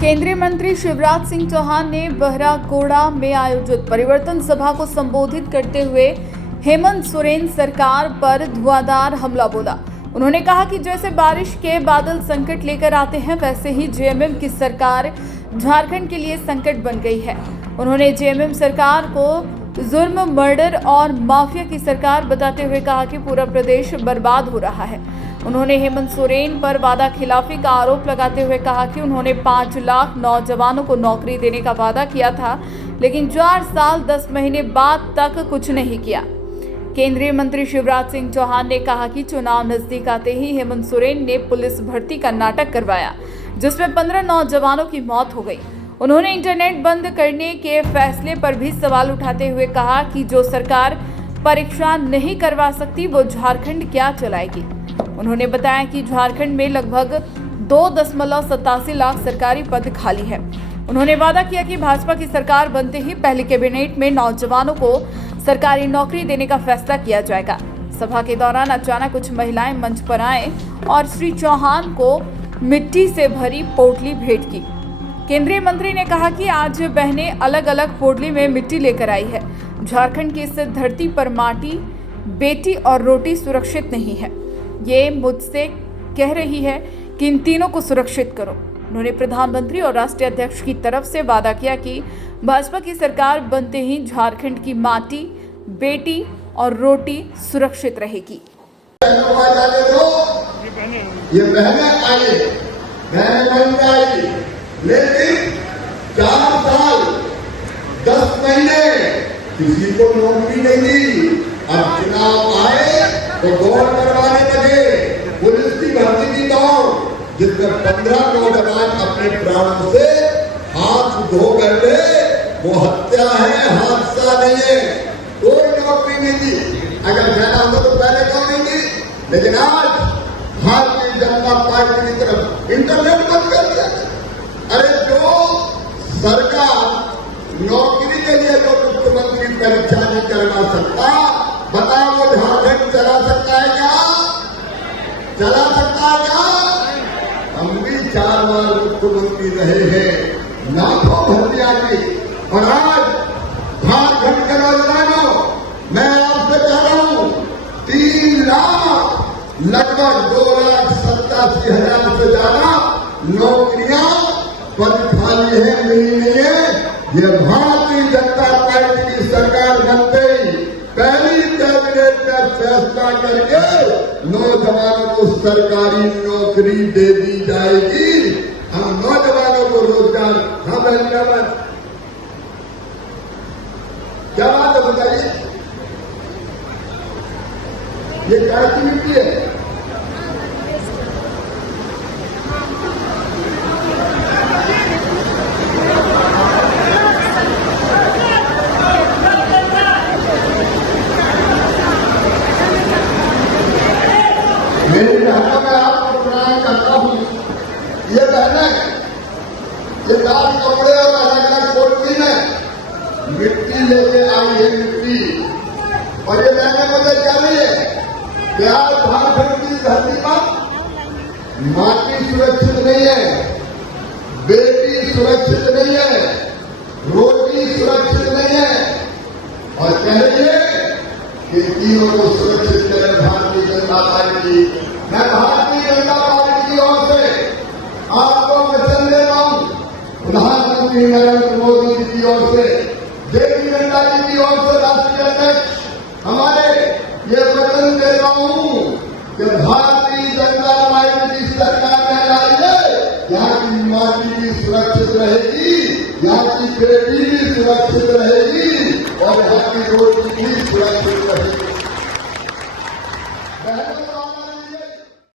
केंद्रीय मंत्री शिवराज सिंह चौहान ने बहरागोड़ा में आयोजित परिवर्तन सभा को संबोधित करते हुए हेमंत सोरेन सरकार पर धुआंधार हमला बोला। उन्होंने कहा कि जैसे बारिश के बादल संकट लेकर आते हैं, वैसे ही जेएमएम की सरकार झारखंड के लिए संकट बन गई है। उन्होंने जेएमएम सरकार को जुर्म, मर्डर और माफिया की सरकार बताते हुए कहा कि पूरा प्रदेश बर्बाद हो रहा है। उन्होंने हेमंत सोरेन पर वादा खिलाफी का आरोप लगाते हुए कहा कि उन्होंने 5 लाख नौजवानों को नौकरी देने का वादा किया था, लेकिन 4 साल 10 महीने बाद तक कुछ नहीं किया। केंद्रीय मंत्री शिवराज सिंह चौहान ने कहा कि चुनाव नजदीक आते ही हेमंत सोरेन ने पुलिस भर्ती का नाटक करवाया, जिसमें 15 नौजवानों की मौत हो गई। उन्होंने इंटरनेट बंद करने के फैसले पर भी सवाल उठाते हुए कहा कि जो सरकार परीक्षा नहीं करवा सकती, वो झारखंड क्या चलाएगी। उन्होंने बताया कि झारखंड में लगभग 2.87 लाख सरकारी पद खाली है। उन्होंने वादा किया कि भाजपा की सरकार बनते ही पहले कैबिनेट में नौजवानों को सरकारी नौकरी देने का फैसला किया जाएगा। सभा के दौरान अचानक कुछ महिलाएं मंच पर आए और श्री चौहान को मिट्टी से भरी पोटली भेंट की। केंद्रीय मंत्री ने कहा कि आज बहनें अलग अलग पोटली में मिट्टी लेकर आई है। झारखंड की इस धरती पर माटी, बेटी और रोटी सुरक्षित नहीं है। ये मुझसे कह रही है कि इन तीनों को सुरक्षित करो। उन्होंने प्रधानमंत्री और राष्ट्रीय अध्यक्ष की तरफ से वादा किया कि भाजपा की सरकार बनते ही झारखंड की माटी, बेटी और रोटी सुरक्षित रहेगी। ये बहनें आई, लेकिन 4 साल 10 महीने किसी को नौकरी नहीं दी। अब चुनाव आए तो दौड़ करवाने लगे, पुलिस की भर्ती की दौड़, जिसमें 15 नौजवान अपने प्राणों से हाथ धो बैठे। वो हत्या है, हादसा नहीं है। कोई नौकरी नहीं दी। अगर जाना होता तो पहले क्यों नहीं दी? लेकिन आज भारतीय जनता पार्टी की तरफ इंटरनेट बंद कर दिया। अरे जो सरकार नौकरी के लिए जो मुख्यमंत्री परीक्षा नहीं करवा सकता, बताओ वो झारखंड चला सकता है क्या? चला सकता है क्या? हम भी 4 बार मुख्यमंत्री रहे हैं, लाखों भर्तियां की। और आज झारखंड के नौजवानों, मैं आपसे कह रहा हूं, 3 लाख लगभग 2,87,000 से ज्यादा नौकरियां पद खाली है, मिली नहीं है। ये भारतीय जनता पार्टी की सरकार बनते ही पहली कैबिनेट में फैसला करके नौजवानों को सरकारी नौकरी दे दी जाएगी। हम नौजवानों को रोजगार। हाँ बहन, क्या बात है बताइए? ये क्या की मिट्टी है? मेरी बहनों में आपको प्रणाम करता हूं। ये बहनें ये लाल कपड़े और अलग अलग पोटली में मिट्टी लेके आई है, मिट्टी। और ये बहनें मुझे कह रही है कि आज झारखंड की धरती पर माटी सुरक्षित नहीं है, बेटी सुरक्षित नहीं है, रोटी सुरक्षित नहीं है। और कह रही है कि तीनों को सुरक्षित करें भारतीय जनता पार्टी। मैं भारतीय जनता पार्टी की ओर से आपको वचन दे रहा हूं, प्रधानमंत्री नरेंद्र मोदी जी की ओर से, जेपी नड्डा जी की ओर से, राष्ट्रीय अध्यक्ष हमारे, ये वचन दे रहा हूं कि भारतीय जनता पार्टी की सरकार में आइए, यहाँ की माटी भी सुरक्षित रहेगी, यहाँ की बेटी भी सुरक्षित रहेगी और यहाँ की रोटी भी सुरक्षित